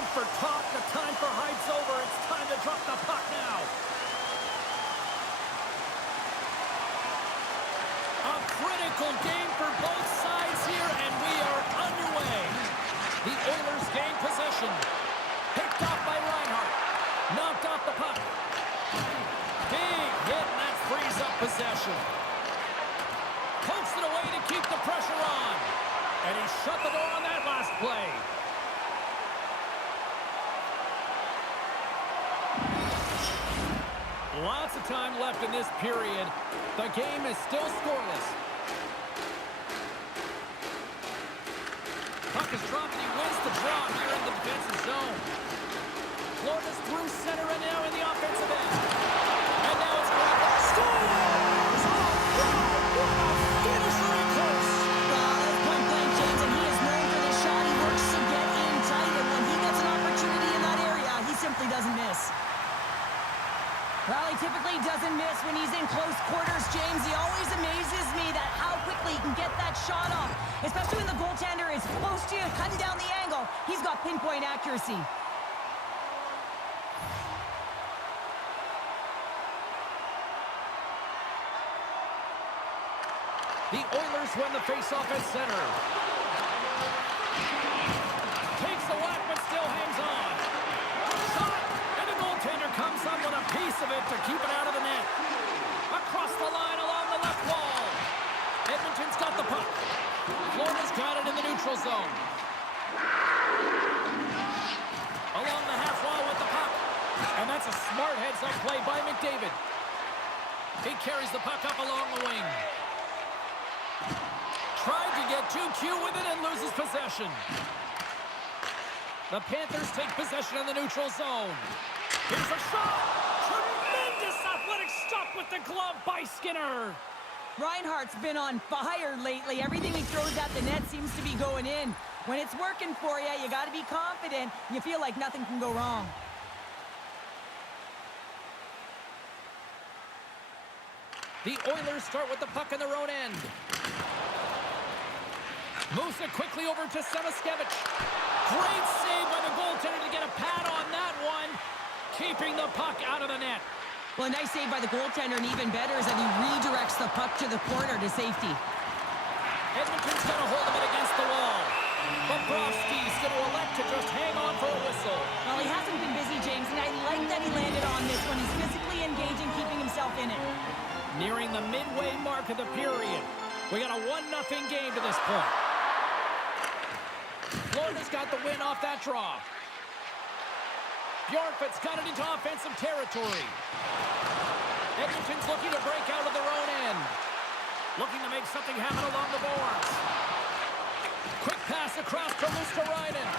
time for talk, the time for hype's over. It's time to drop the puck now. A critical game for both sides here, and we are underway. The Oilers gain possession. Picked off by Reinhart. Knocked off the puck. Big hit, and that frees up possession. Pokes it away to keep the pressure on. And he shut the door on that last play. Lots of time left in this period. The game is still scoreless. Puck is dropped and he wins the draw here in the defensive zone. Florida's through center and now in the offensive end. And now it's great. Scores! Oh, what a finish really close. That's point blank, James, and he is known for this shot. He works to get in tight, and when he gets an opportunity in that area, he simply doesn't miss. Well, he typically doesn't miss when he's in close quarters, James. He always amazes me that how quickly he can get that shot off, especially when the goaltender is close to you, cutting down the angle. He's got pinpoint accuracy. The Oilers win the faceoff at center. Takes the whack, but still hangs on. Shot! And the goaltender comes up with a piece of it to keep it out of the net. Across the line along the left wall. Edmonton's got the puck. Florida's got it in the neutral zone. Along the half wall with the puck. And that's a smart heads-up play by McDavid. He carries the puck up along the wing. Tried to get too cute with it and loses possession. The Panthers take possession in the neutral zone. Here's a shot! Tremendous athletic stop with the glove by Skinner. Reinhart's been on fire lately. Everything he throws at the net seems to be going in. When it's working for you, you got to be confident. You feel like nothing can go wrong. The Oilers start with the puck in their own end. Moves it quickly over to Semiskevich. Great save by the goaltender to get a pad on that one. Keeping the puck out of the net. Well, a nice save by the goaltender, and even better is that he redirects the puck to the corner to safety. Edmonton's got a hold of it against the wall. Bobrovsky's going to elect to just hang on for a whistle. Well, he hasn't been busy, James, and I like that he landed on this one. He's physically engaging, keeping himself in it. Nearing the midway mark of the period. We got a 1-0 game to this point. Florida's got the win off that draw. Bjorkfit's got it into offensive territory. Edmonton's looking to break out of their own end. Looking to make something happen along the boards. Quick pass across to Luosterainen.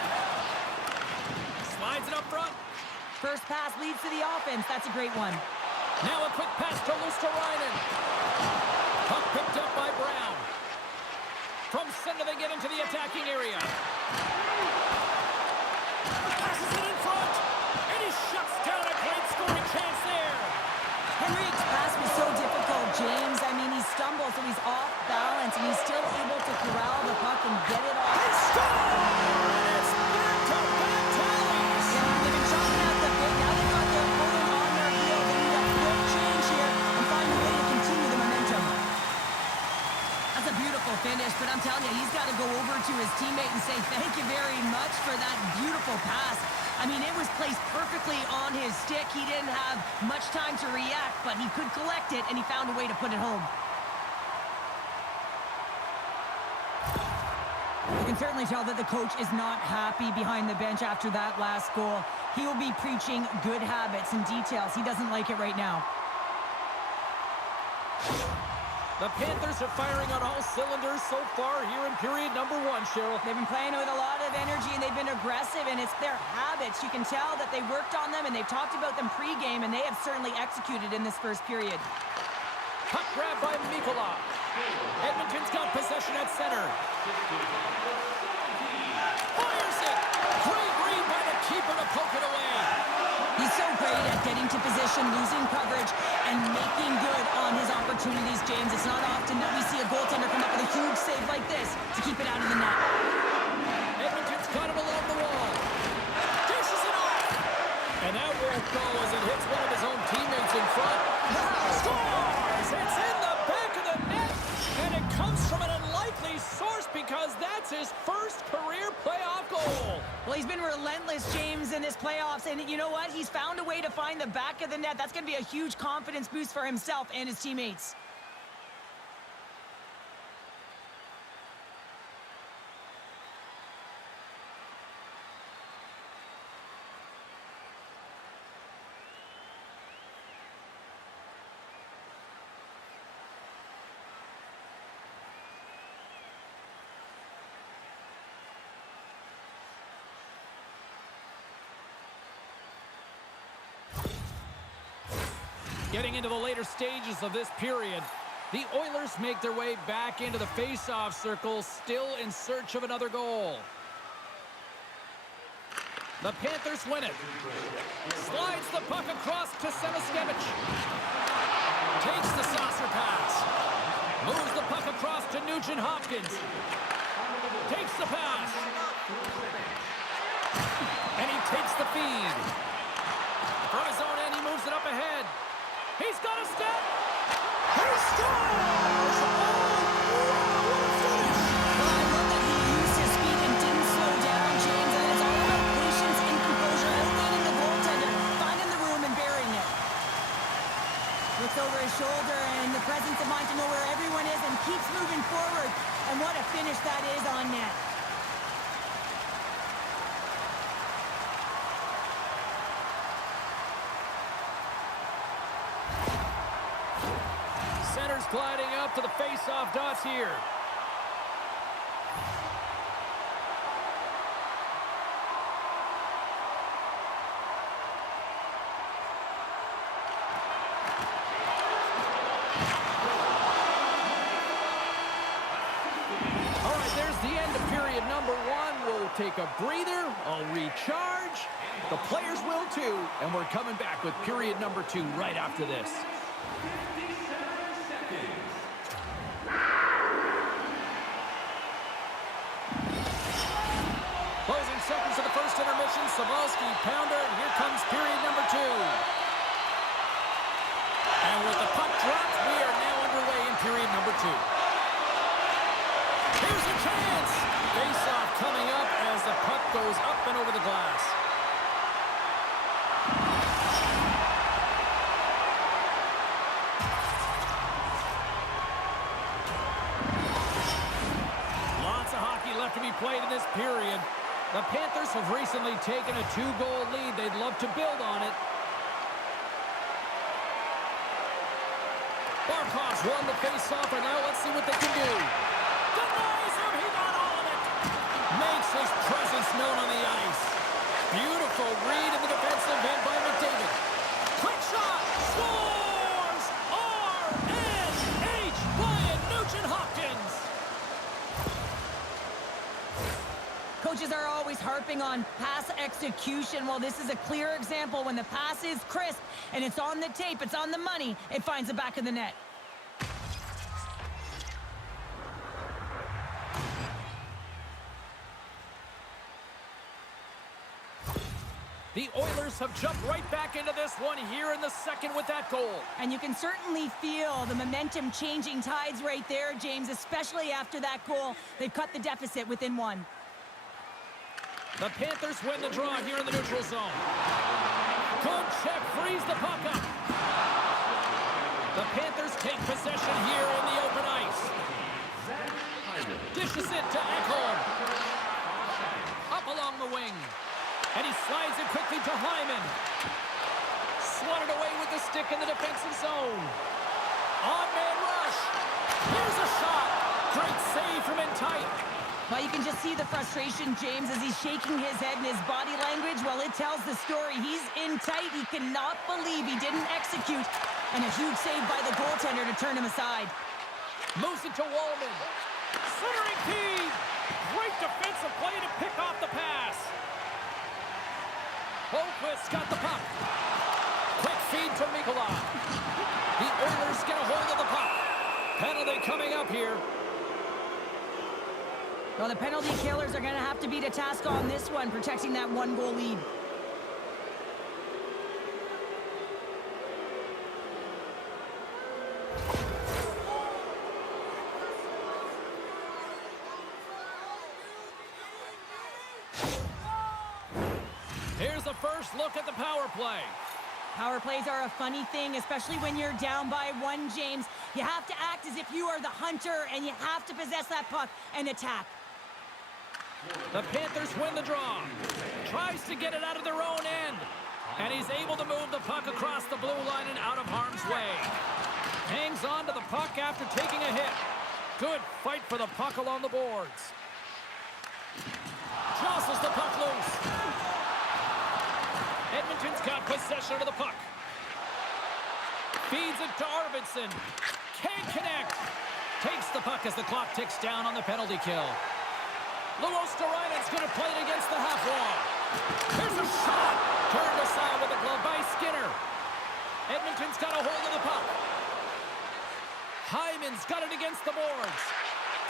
Slides it up front. First pass leads to the offense. That's a great one. Now a quick pass to Luosterainen. Puck picked up by Brown. From center they get into the attacking area. Passes it in front. And he shuts down a great scoring chance there. Henrik's pass was so difficult, James. I mean, he stumbles, so he's off balance, and he's still able to corral the puck and get it off. He scores! It's back-to-back tallies. Yeah, they've been chopping out the big. Now they've got their opponent on their heel. They need a quick change here and find a way to continue the momentum. That's a beautiful finish, but I'm telling you, he's got to go over to his teammate and say thank you very much for that beautiful pass. I mean, it was placed perfectly on his stick. He didn't have much time to react, but he could collect it, and he found a way to put it home. You can certainly tell that the coach is not happy behind the bench after that last goal. He will be preaching good habits and details. He doesn't like it right now. The Panthers are firing on all cylinders so far here in period number 1, Cheryl. They've been playing with a lot of energy, and they've been aggressive, and it's their habits. You can tell that they worked on them, and they've talked about them pregame, and they have certainly executed in this first period. Puck grab by Mikkola. Edmonton's got possession at center. Fires it! Great read by the keeper to poke it away. He's so great at getting to position, losing coverage, and making good on his opportunities, James. It's not often that we see a goaltender come up with a huge save like this to keep it out of the net. Edmonton's got it along the wall. puts one of his own teammates in front. Scores! It's in the back of the net, and it comes from an unlikely source because that's his first career playoff goal. Well, he's been relentless, James, in this playoffs, and you know what? He's found a way to find the back of the net. That's going to be a huge confidence boost for himself and his teammates. Getting into the later stages of this period, the Oilers make their way back into the face-off circle, still in search of another goal. The Panthers win it. Slides the puck across to Semiskevich. Takes the saucer pass. Moves the puck across to Nugent-Hopkins. Takes the pass. And he takes the feed. From his own end, he moves it up ahead. He's got a step. He scores! Oh, wow, what a finish! Well, I love that he used his feet and didn't slow down, James. And it's all about patience and composure, outleading the goaltender, finding the room and burying it. Looks over his shoulder and the presence of mind to know where everyone is and keeps moving forward. And what a finish that is on net. Center's gliding up to the face-off dots here. All right, there's the end of period number one. We'll take a breather. I'll recharge. The players will too. And we're coming back with period number two right after this. Closing seconds of the first intermission. Savalski, pounder, and here comes period number two. And with the puck dropped, we are now underway in period number two. Here's a chance! Face-off coming up as the puck goes up and over the glass. Lots of hockey left to be played in this period. The Panthers have recently taken a 2-goal lead. They'd love to build on it. Barkov's won the face-off, and now let's see what they can do. Denies him, he got all of it. Makes his presence known on the ice. Beautiful read in the defensive end by McDavid. Quick shot, scores! R-N-H, Ryan Nugent-Hopkins. Coaches are always harping on pass execution. Well, this is a clear example. When the pass is crisp and it's on the tape, it's on the money, it finds the back of the net. The Oilers have jumped right back into this one here in the second with that goal. And you can certainly feel the momentum changing tides right there, James, especially after that goal. They've cut the deficit within one. The Panthers win the draw here in the neutral zone. Good check, frees the puck up. The Panthers take possession here in the open ice. Dishes it to Ekholm. Up along the wing. And he slides it quickly to Hyman. Swatted away with the stick in the defensive zone. On-man rush. Here's a shot. Great save from in tight. Well, you can just see the frustration, James, as he's shaking his head, and his body language, well, it tells the story. He's in tight. He cannot believe he didn't execute. And a huge save by the goaltender to turn him aside. Moves it to Wallman. Centering key. Great defensive play to pick off the pass. Holquist got the puck. Quick feed to Mikola. The Oilers get a hold of the puck. Penalty coming up here. Well, the penalty killers are going to have to beat a task on this one, protecting that 1-goal lead. first look at the power play. Power plays are a funny thing, especially when you're down by one, James. You have to act as if you are the hunter, and you have to possess that puck and attack. The Panthers win the draw. Tries to get it out of their own end. And he's able to move the puck across the blue line and out of harm's way. Hangs on to the puck after taking a hit. Good fight for the puck along the boards. Jostles the puck loose. Edmonton's got possession of the puck. Feeds it to Arvidsson. Can't connect. Takes the puck as the clock ticks down on the penalty kill. Luosterainen's going to play it against the half wall. Here's a shot. Turned aside with a glove by Skinner. Edmonton's got a hold of the puck. Hyman's got it against the boards.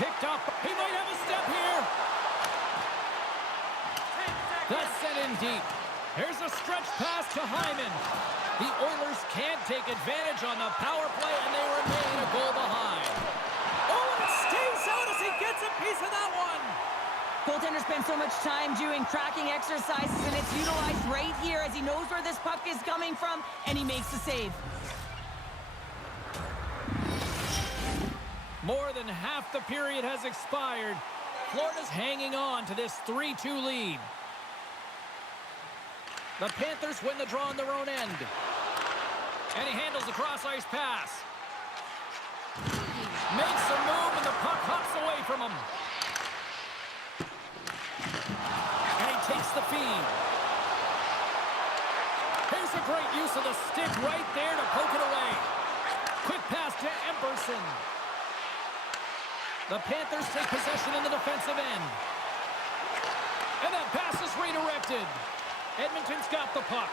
Picked up. He might have a step here. That's sent in deep. Here's a stretch pass to Hyman. The Oilers can't take advantage on the power play, and they remain a goal behind. Oh, and it stays out as he gets a piece of that one. Goaltender spends so much time doing tracking exercises, and it's utilized right here as he knows where this puck is coming from, and he makes the save. More than half the period has expired. Florida's hanging on to this 3-2 lead. The Panthers win the draw on their own end. And he handles the cross-ice pass. Makes a move, and the puck hops away from him. And he takes the feed. Here's a great use of the stick right there to poke it away. Quick pass to Emberson. The Panthers take possession in the defensive end. And that pass is redirected. Edmonton's got the puck.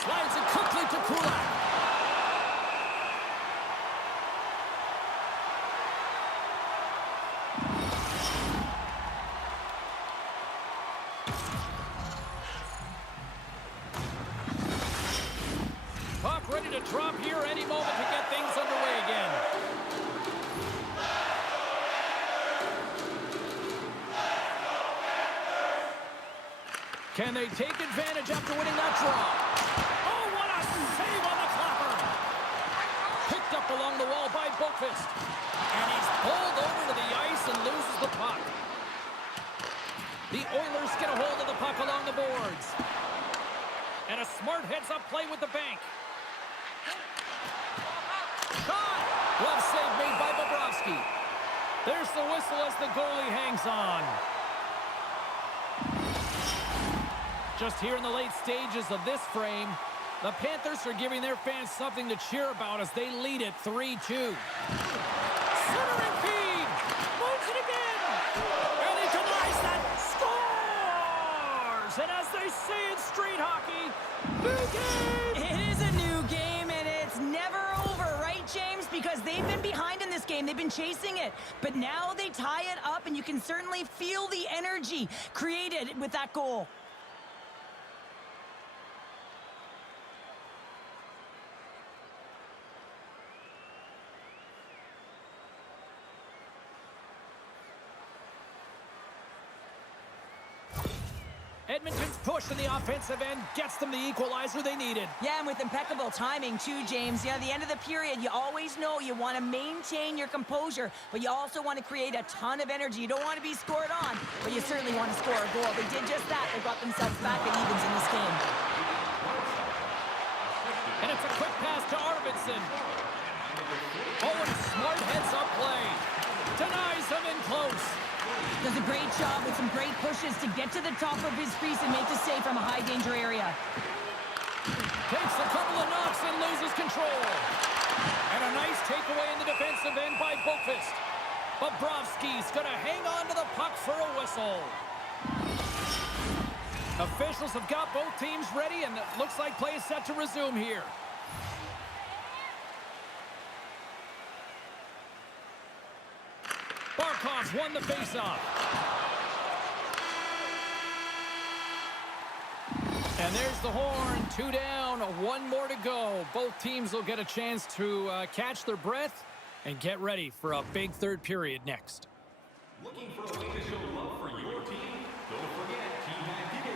Slides it quickly to Kulak. Puck ready to drop here any moment to get things underway again. Can they take advantage after winning that draw? Oh, what a save on the clapper! Picked up along the wall by Boqvist. And he's pulled over to the ice and loses the puck. The Oilers get a hold of the puck along the boards. And a smart heads-up play with the bank. Shot! Glove save made by Bobrovsky. There's the whistle as the goalie hangs on. Just here in the late stages of this frame, the Panthers are giving their fans something to cheer about as they lead it 3-2. Centering feed! Moves it again! And he denies that! Scores! And as they say in street hockey, new game! It is a new game, and it's never over, right, James? Because they've been behind in this game. They've been chasing it. But now they tie it up, and you can certainly feel the energy created with that goal. Edmonton's push in the offensive end gets them the equalizer they needed. Yeah, and with impeccable timing, too, James. Yeah, at the end of the period, you always know you want to maintain your composure, but you also want to create a ton of energy. You don't want to be scored on, but you certainly want to score a goal. They did just that. They got themselves back at evens in this game. And it's a quick pass to Arvidsson. Oh, and a smart heads-up play. Denies him in close. Does a great job with some great pushes to get to the top of his crease and make the save from a high-danger area. Takes a couple of knocks and loses control. And a nice takeaway in the defensive end by Boqvist. Bobrovsky's going to hang on to the puck for a whistle. Officials have got both teams ready, and it looks like play is set to resume here. Barkov's won the faceoff. And there's the horn. 2 down, 1 more to go. Both teams will get a chance to catch their breath and get ready for a big third period next. Looking for a way to show love for your team? Don't forget, Team Activity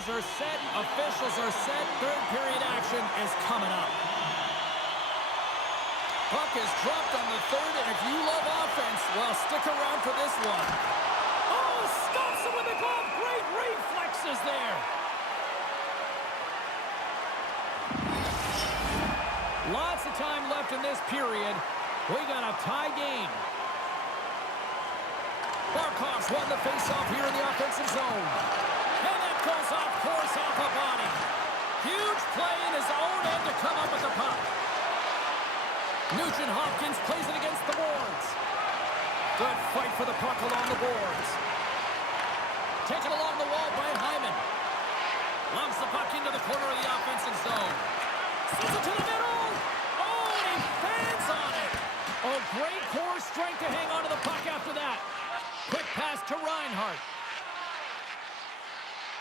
Players are set. Officials are set. Third period action is coming up. Puck is dropped on the third, and if you love offense, well, stick around for this one. Oh, stops it with the glove. Great reflexes there. Lots of time left in this period. We got a tie game. Barkov's won the faceoff here in the offensive zone. And that goes off course off a body. Huge play in his own end to come up with the puck. Nugent Hopkins plays it against the boards. Good fight for the puck along the boards. Taken along the wall by Hyman. Lumps the puck into the corner of the offensive zone. Sends it to the middle. Oh, and he fans on it. Oh, great core strength to hang on to the puck after that. Quick pass to Reinhart.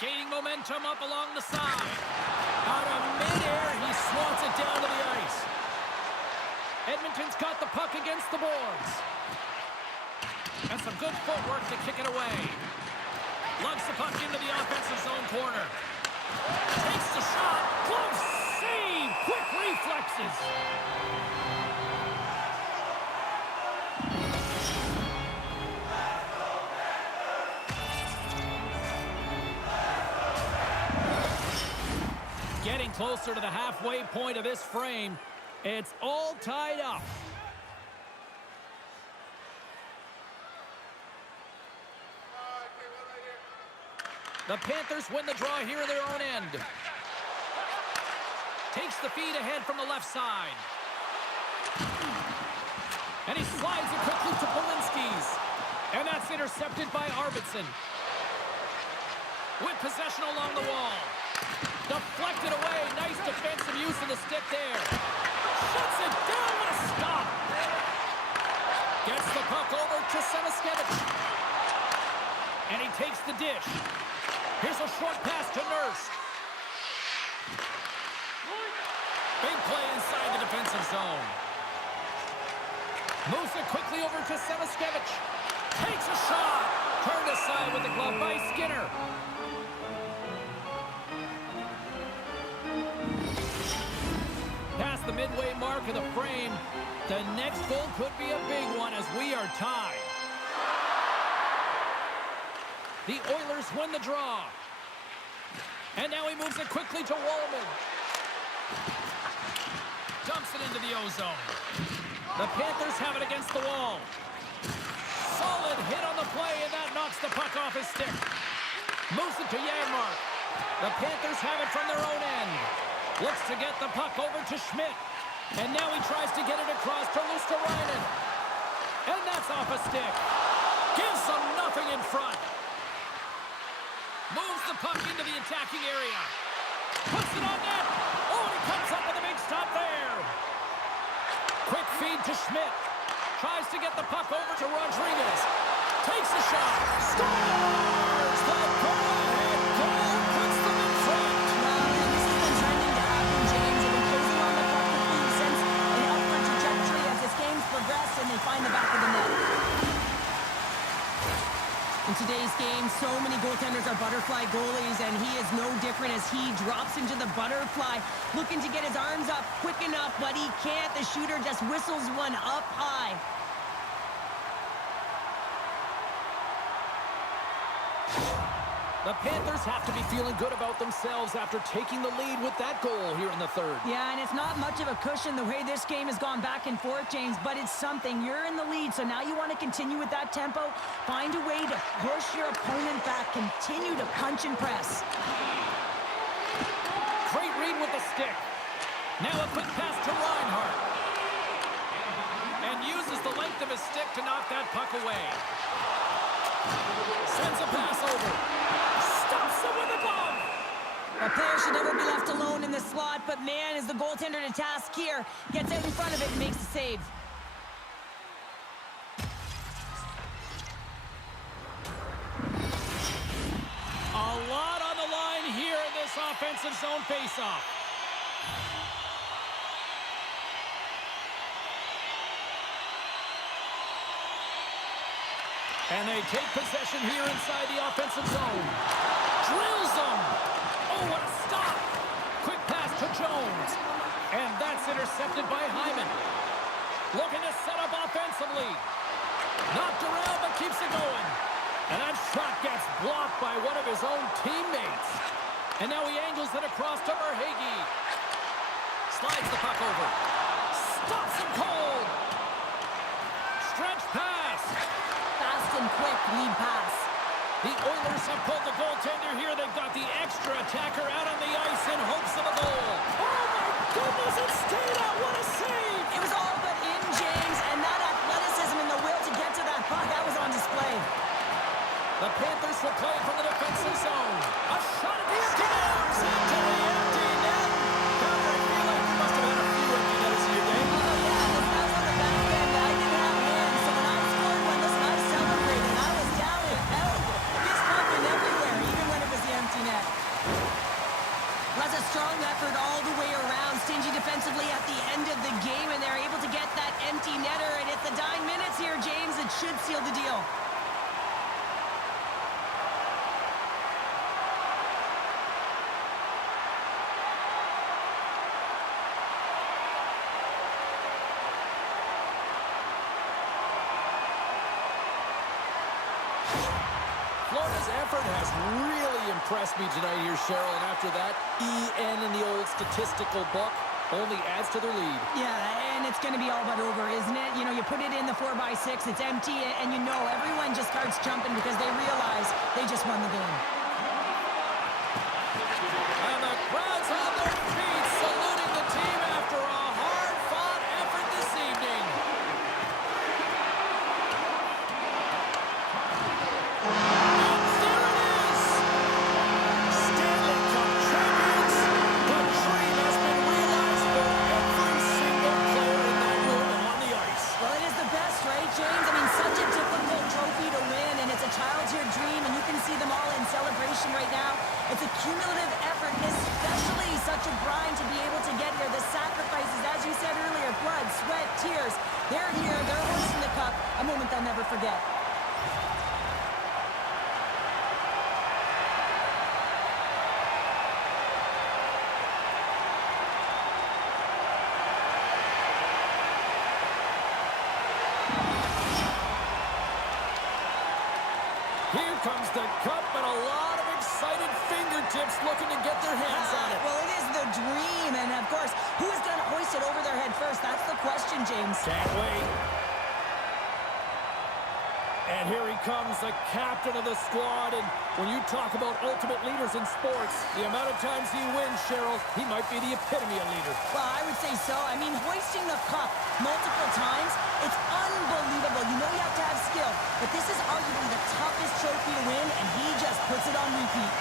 Gaining momentum up along the side. Out of midair, he swats it down to the ice. Edmonton's got the puck against the boards. And some good footwork to kick it away. Lugs the puck into the offensive zone corner. Takes the shot. Close save. Quick reflexes. Getting closer to the halfway point of this frame. It's all tied up. The Panthers win the draw here in their own end. Takes the feed ahead from the left side. And he slides it quickly to Polinski's. And that's intercepted by Arvidsson. With possession along the wall. Deflected away. Nice defensive use of the stick there. Shuts it down with a stop. Gets the puck over to Semiskevich. And he takes the dish. Here's a short pass to Nurse. Big play inside the defensive zone. Moves it quickly over to Semiskevich. Takes a shot. Turned aside with the glove by Skinner. Past the midway mark of the frame. The next goal could be a big one as we are tied. The Oilers win the draw. And now he moves it quickly to Wallman. Dumps it into the ozone. The Panthers have it against the wall. Solid hit on the play, and that knocks the puck off his stick. Moves it to Janmark. The Panthers have it from their own end. Looks to get the puck over to Schmidt. And now he tries to get it across to Luskarainen. And that's off a stick. Gives them nothing in front. Moves the puck into the attacking area. Puts it on net. Oh, and he comes up with a big stop there. Quick feed to Schmidt. Tries to get the puck over to Rodriguez. Takes a shot. Scores! The go-ahead goal puts them in front. This has been trending to happen, James. They've been closing on the puck quickly since an upward trajectory as this game's progressed, and they find the back of the net. In today's game, so many goaltenders are butterfly goalies, and he is no different as he drops into the butterfly, looking to get his arms up quick enough, but he can't. The shooter just whistles one up high. The Panthers have to be feeling good about themselves after taking the lead with that goal here in the third. Yeah, and it's not much of a cushion the way this game has gone back and forth, James, but it's something. You're in the lead, so now you want to continue with that tempo. Find a way to push your opponent back. Continue to punch and press. Great read with the stick. Now a quick pass to Reinhart. And uses the length of his stick to knock that puck away. Sends a pass over. Stops it with a glove. A player should never be left alone in the slot, but man, is the goaltender to task here. Gets out in front of it and makes the save. A lot on the line here in this offensive zone faceoff. And they take possession here inside the offensive zone. Drills them. Oh, what a stop! Quick pass to Jones. And that's intercepted by Hyman. Looking to set up offensively. Knocked around, but keeps it going. And that shot gets blocked by one of his own teammates. And now he angles it across to Verhaeghe. Slides the puck over. Stops him cold. Stretch pass. Fast and quick lead pass. The Oilers have pulled the goaltender here. They've got the extra attacker out on the ice in hopes of a goal. Oh, my goodness, it stayed out. What a save. It was all but in, James, and that athleticism and the will to get to that puck, that was on display. The Panthers will play from the defensive zone. A shot at the empty net. Into the empty net. Connor, I feel like you must have had a few empty netters in your day. Oh, yeah, this was on the back end. I didn't have hands, so when I scored one, listen, I celebrated. I was down and out. Fist pumping everywhere, even when it was the empty net. That's a strong effort all the way around. Stingy defensively at the end of the game, and they're able to get that empty netter. And it's the dying minutes here, James. It should seal the deal. Florida's effort has really impressed me tonight here, Cheryl. And after that, EN in the old statistical book only adds to their lead. Yeah, and it's going to be all but over, isn't it? You know, you put it in the 4x6, it's empty, and you know everyone just starts jumping because they realize they just won the game. And the crowd's on their feet, saluting the team after a hard-fought effort this evening. Stanley Cup champions. The dream has been realized for every single player in that room and on the ice. Well, it is the best, right, James? I mean, such a difficult trophy to win, and it's a childhood dream, and you can see them all in celebration right now. It's a cumulative effort, especially such a grind to be able to get here. The sacrifices, as you said earlier, blood, sweat, tears. They're here, they're hoisting the cup, a moment they'll never forget. Here comes the cup and a lot of excited fingertips looking to get their hands on it. Well, it is the dream, and of course, who is going to hoist it over their head first? That's the question, James. Can't wait. And here he comes, the captain of the squad. And when you talk about ultimate leaders in sports, the amount of times he wins, Cheryl, he might be the epitome of leader. Well, I would say so. I mean, hoisting the cup multiple times, it's unbelievable. You know you have to have skill, but this is arguably the toughest trophy to win, and he just puts it on repeat.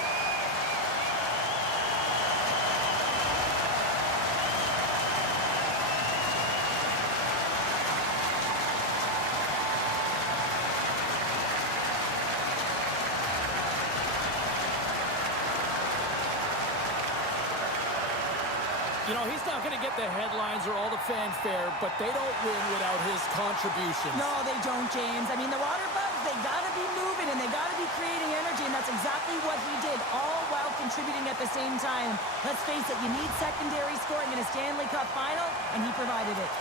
You know, he's not going to get the headlines or all the fanfare, but they don't win without his contributions. No, they don't, James. I mean, the water bugs, they got to be moving, and they got to be creating energy, and that's exactly what he did, all while contributing at the same time. Let's face it, you need secondary scoring in a Stanley Cup final, and he provided it.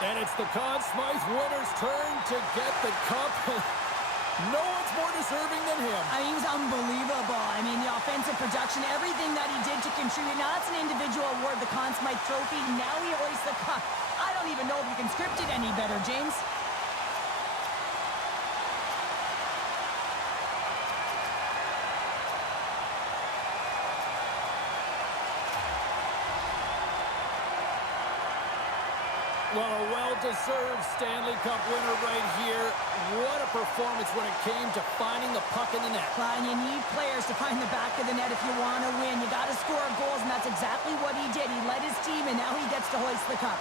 And it's the Conn Smythe winner's turn to get the cup. No one's more deserving than him. I mean, he was unbelievable. I mean, the offensive production, everything that he did to contribute. Now, that's an individual award, the Conn Smythe Trophy. Now he hoists the cup. I don't even know if you can script it any better, James. Well, a well-deserved Stanley Cup winner right here. What a performance when it came to finding the puck in the net. Well, and you need players to find the back of the net if you want to win. You got to score goals, and that's exactly what he did. He led his team, and now he gets to hoist the cup.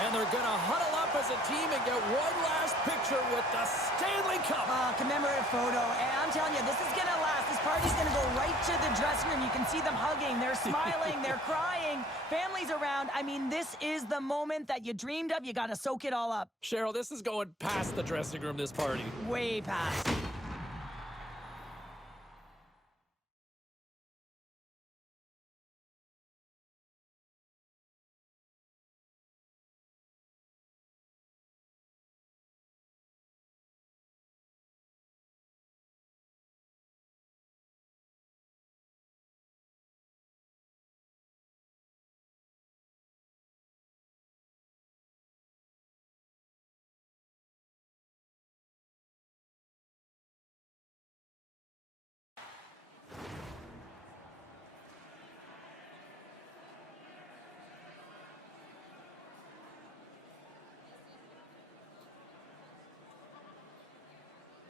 And they're going to huddle up as a team and get one last picture with the Stanley Cup. Commemorative photo. And I'm telling you, this is going to last. This party's going to go right to the dressing room. You can see them hugging. They're smiling. They're crying. Families around. I mean, this is the moment that you dreamed of. You got to soak it all up. Cheryl, this is going past the dressing room, this party. Way past.